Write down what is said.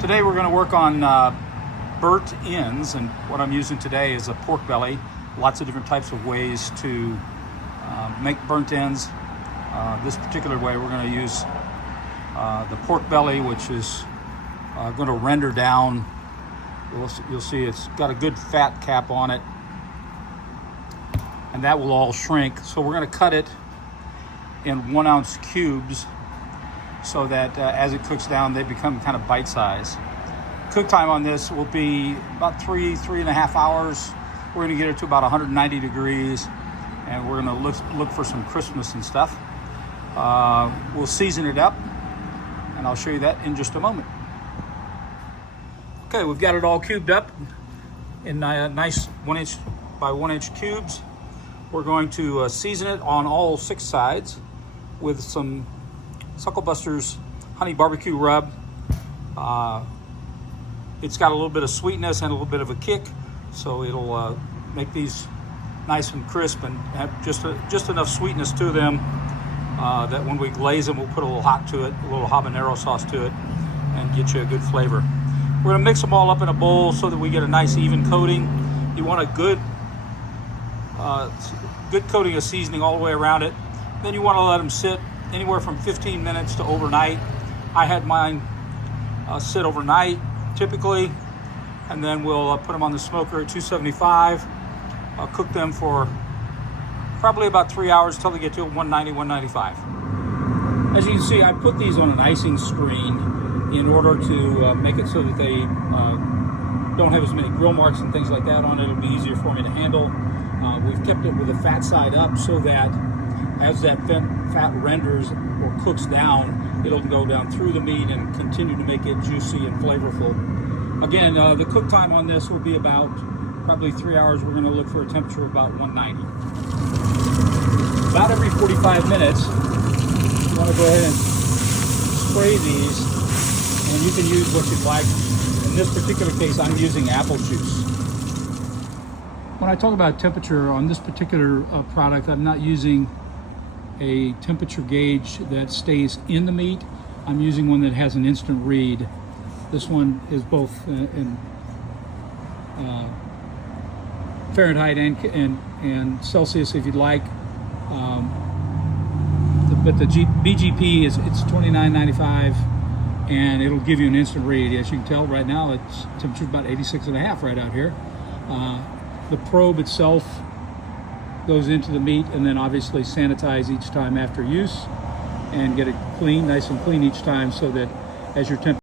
Today we're going to work on burnt ends, and what I'm using today is a pork belly. Lots of different types of ways to make burnt ends. This particular way we're going to use the pork belly, which is going to render down. You'll see it's got a good fat cap on it, and that will all shrink. So we're going to cut it in 1 ounce cubes so that as it cooks down, they become kind of bite size. Cook time on this will be about 3.5 hours. We're going to get it to about 190 degrees, and we're going to look for some crispness and stuff. We'll season it up, and I'll show you that in just a moment. Okay, we've got it all cubed up in nice 1 inch by 1 inch cubes. We're going to season it on all 6 sides with some Sucklebuster's honey barbecue rub. It's got a little bit of sweetness and a little bit of a kick, so it'll make these nice and crisp and have just enough sweetness to them that when we glaze them, we'll put a little hot to it, a little habanero sauce to it, and get you a good flavor. We're gonna mix them all up in a bowl so that we get a nice even coating. You want a good coating of seasoning all the way around it. Then you want to let them sit anywhere from 15 minutes to overnight. I had mine sit overnight typically, and then we'll put them on the smoker at 275. I'll cook them for probably about 3 hours till they get to 190, 195. As you can see, I put these on an icing screen in order to make it so that they don't have as many grill marks and things like that on it. It'll be easier for me to handle. We've kept it with the fat side up so that as that fat renders or cooks down, it'll go down through the meat and continue to make it juicy and flavorful. Again, the cook time on this will be about probably 3 hours. We're going to look for a temperature of about 190. About every 45 minutes, you want to go ahead and spray these, and you can use what you'd like. In this particular case, I'm using apple juice. When I talk about temperature on this particular product, I'm not using a temperature gauge that stays in the meat. I'm using one that has an instant read. This one is both in Fahrenheit and Celsius if you'd like. But the BGP it's $29.95, and it'll give you an instant read. As you can tell right now, it's temperature about 86.5 right out here. The probe itself goes into the meat, and then obviously sanitize each time after use and get it clean, nice and clean each time, so that as your temperature